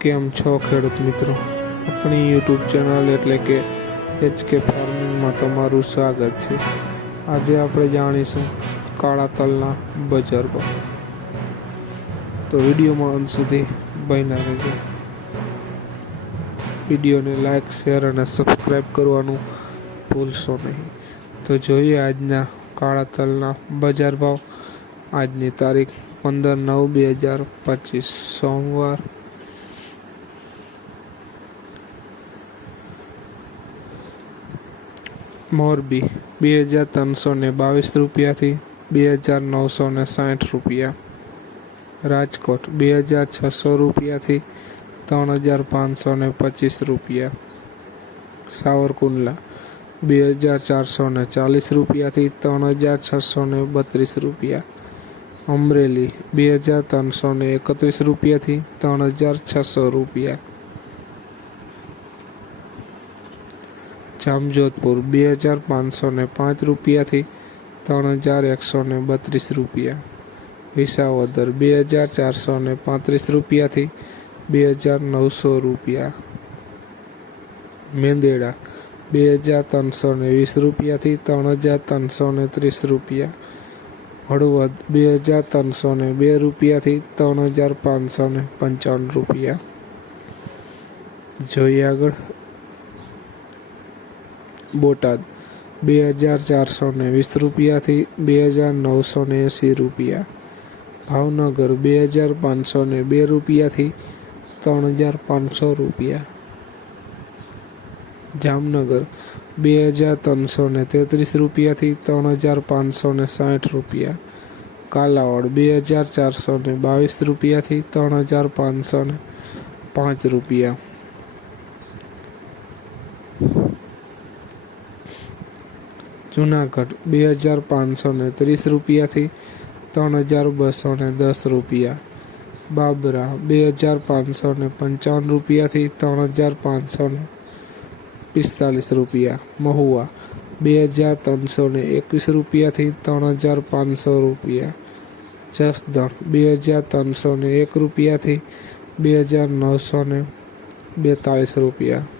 કેમ છો ખેડૂત મિત્રો? આપણી યુટ્યુબ ચેનલ એટલે કે એચકે ફાર્મિંગમાં તમારું સ્વાગત છે. આજે આપણે જાણીશું કાળા તલના બજાર પર તો વિડીયોમાં અંત સુધી બન્યા રહેજો. વિડીયોને લાઈક, શેર અને સબસ્ક્રાઈબ કરવાનું ભૂલશો નહીં. તો જોઈએ આજના કાળા તલના બજાર ભાવ. આજની તારીખ પંદર નવ બે હજાર પચીસ. સોમવાર મોરબી, બે હજાર ત્રણસો ને બાવીસ રૂપિયાથી બે હજાર નવસો ને સાઠ રૂપિયા. રાજકોટ, બે હજાર છસો રૂપિયાથી ત્રણ હજાર પાંચસો ને પચીસ રૂપિયા. સાવરકુંડલા, બે હજાર ચારસો ને ચાલીસ રૂપિયાથી ત્રણ હજાર છસો ને બત્રીસ રૂપિયા. અમરેલી, બે હજાર ત્રણસો ને એકત્રીસ રૂપિયાથી ત્રણ હજાર છસો રૂપિયા. જામજોધપુર બે હજાર પાંચસો ને પાંચ રૂપિયાથી ત્રણ હજાર એકસો ને બત્રીસ રૂપિયા. વિસાવદર બે હજાર ચારસો ને પાંત્રીસ રૂપિયાથી બે હજાર નવસો રૂપિયા. મેંદેડા બે હજાર ત્રણસો ને વીસ રૂપિયાથી ત્રણ હજાર ત્રણસો ને ત્રીસ રૂપિયા. હળવદ બે હજાર ત્રણસો ને બે રૂપિયાથી ત્રણ હજાર પાંચસો ને પંચાવન રૂપિયા. જોઈએ આગળ બોટાદ. બે હજાર ચારસો ને વીસ રૂપિયાથી બે હજાર નવસો ને એંસી રૂપિયા. ભાવનગર બે હજાર પાંચસો ને બે રૂપિયાથી ત્રણ હજાર પાંચસો રૂપિયા. જામનગર બે હજાર ત્રણસો ને તેત્રીસ રૂપિયાથી ત્રણ હજાર પાંચસો ને સાઠ રૂપિયા. કાલાવડ બે હજાર ચારસો ને બાવીસ રૂપિયાથી ત્રણ હજાર પાંચસો ને પાંચ રૂપિયા. જુનાગઢ, બે હજાર પાંચસો ને ત્રીસ રૂપિયાથી ત્રણ હજાર બસો ને દસ રૂપિયા. બાબરા, બે હજાર પાંચસો ને પંચાવન રૂપિયાથી ત્રણ હજાર પાંચસો ને પિસ્તાલીસ રૂપિયા. મહુવા, બે હજાર ત્રણસો ને એકવીસ રૂપિયાથી ત્રણ હજાર પાંચસો રૂપિયા. જસદણ, બે હજાર ત્રણસો ને એક રૂપિયાથી બે હજાર નવસો ને બેતાળીસ રૂપિયા.